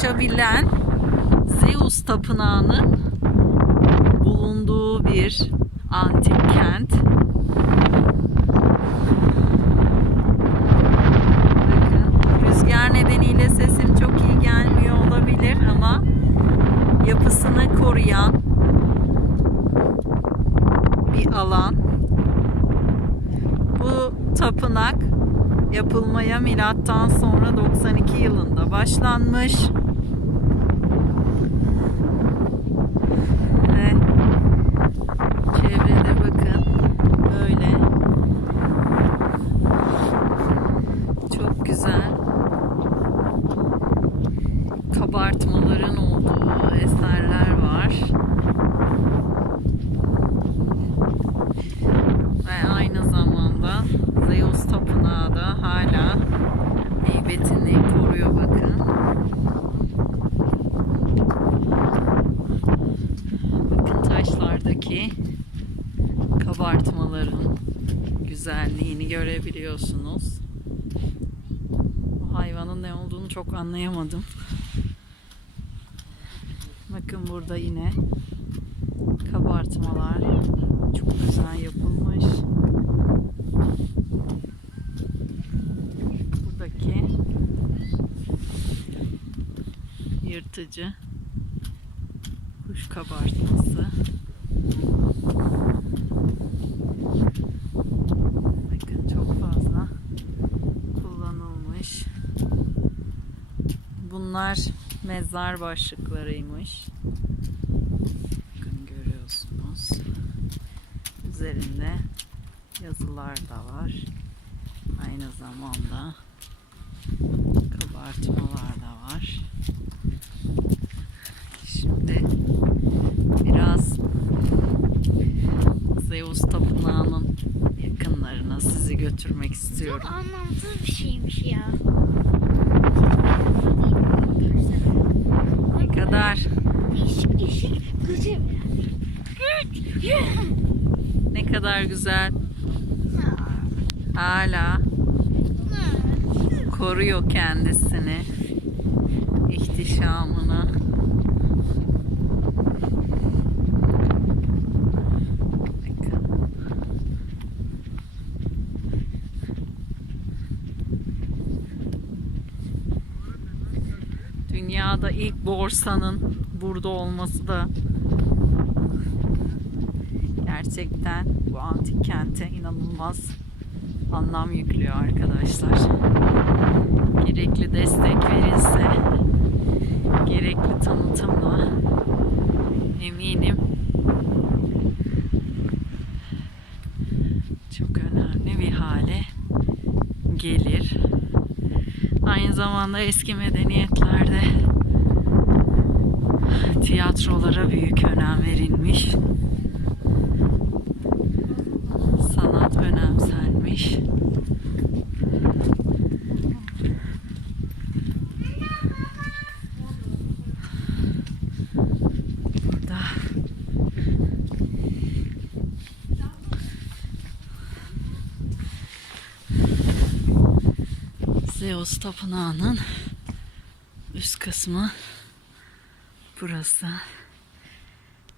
ulaşabilen Zeus tapınağının bulunduğu bir antik kent. Bakın rüzgar nedeniyle sesim çok iyi gelmiyor olabilir ama yapısını koruyan bir alan. Bu tapınak yapılmaya milattan sonra 92 yılında başlanmış. Ve çevrede bakın böyle çok güzel kabartmaların olduğu eserler var. Ve aynı zamanda Zeus Tapınağı da hala heybetini koruyor bakın. Bakın taşlardaki kabartmaların güzelliğini görebiliyorsunuz. Bu hayvanın ne olduğunu çok anlayamadım. Bakın burada yine kabartmalar çok güzel yapılmış. Buradaki yırtıcı kuş kabartması. Bakın çok fazla kullanılmış. Bunlar mezar başlıklarıymış. Bakın görüyorsunuz. Üzerinde yazılar da var. Aynı zamanda kabartmalar da var. Şimdi biraz Zeus Tapınağı'nın yakınlarına sizi götürmek istiyorum. Çok anlamsız bir şeymiş ya. Ne kadar Değişik değişik güzel. ne kadar güzel hala koruyor kendisini ihtişamını. Bakın. Dünyada ilk borsanın burada olması da gerçekten bu antik kente inanılmaz anlam yüklüyor arkadaşlar. Gerekli destek verilse, gerekli tanıtımla eminim çok önemli bir hale gelir. Aynı zamanda eski medeniyetlerde tiyatrolara büyük önem verilmiş. Sanat önemsenmiş. Burada Zeus Tapınağı'nın üst kısmı burası.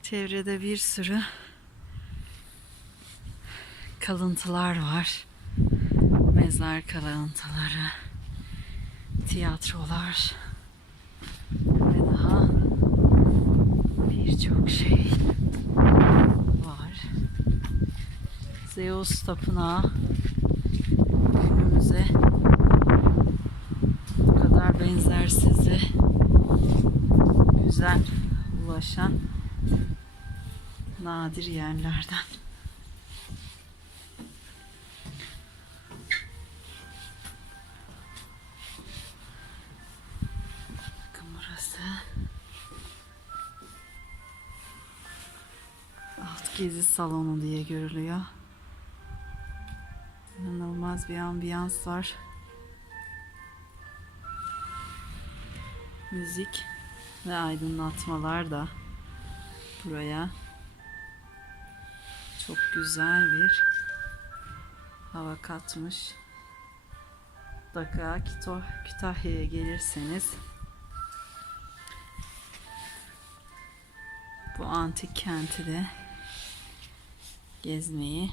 Çevrede bir sürü kalıntılar var. Mezar kalıntıları, tiyatrolar ve daha birçok şey var. Zeus Tapınağı günümüze bu kadar benzersiz güzel ulaşan nadir yerlerden. Bakın burası. Alt gezi salonu diye görülüyor. İnanılmaz bir ambiyans var. Müzik ve aydınlatmalar da buraya çok güzel bir hava katmış. Mutlaka Kütahya'ya gelirseniz bu antik kenti de gezmeyi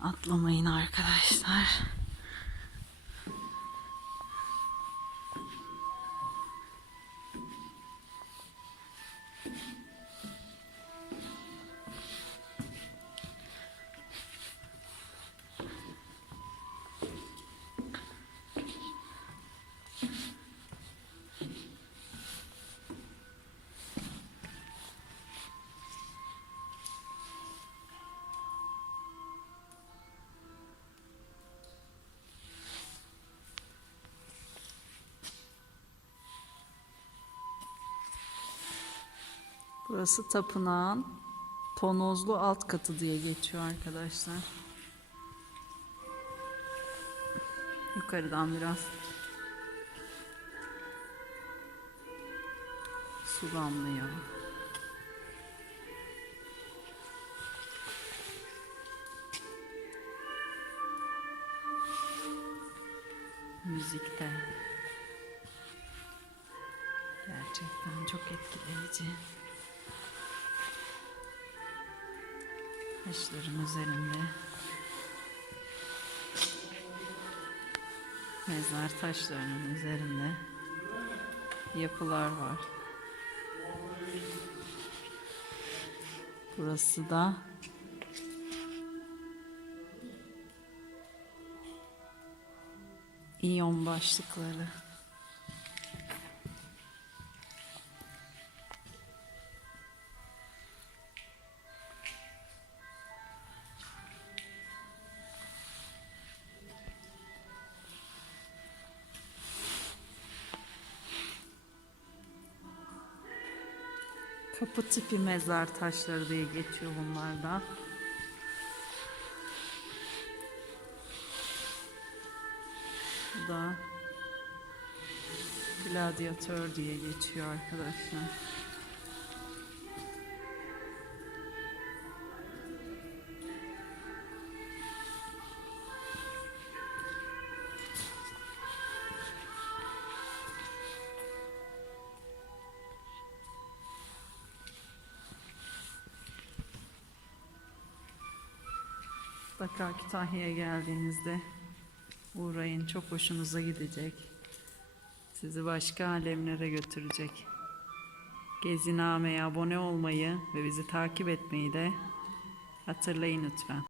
atlamayın arkadaşlar. Burası tapınağın tonozlu alt katı diye geçiyor arkadaşlar. Yukarıdan biraz su damlıyor. Müzik de gerçekten çok etkileyici. Taşların üzerinde mezar taşlarının üzerinde yapılar var. Burası da iyon başlıkları. Kapı tipi mezar taşları diye geçiyor bunlardan. Bu da gladyatör diye geçiyor arkadaşlar. Mutlaka Kütahya'ya geldiğinizde uğrayın. Çok hoşunuza gidecek. Sizi başka alemlere götürecek. Geziname'ye abone olmayı ve bizi takip etmeyi de hatırlayın lütfen.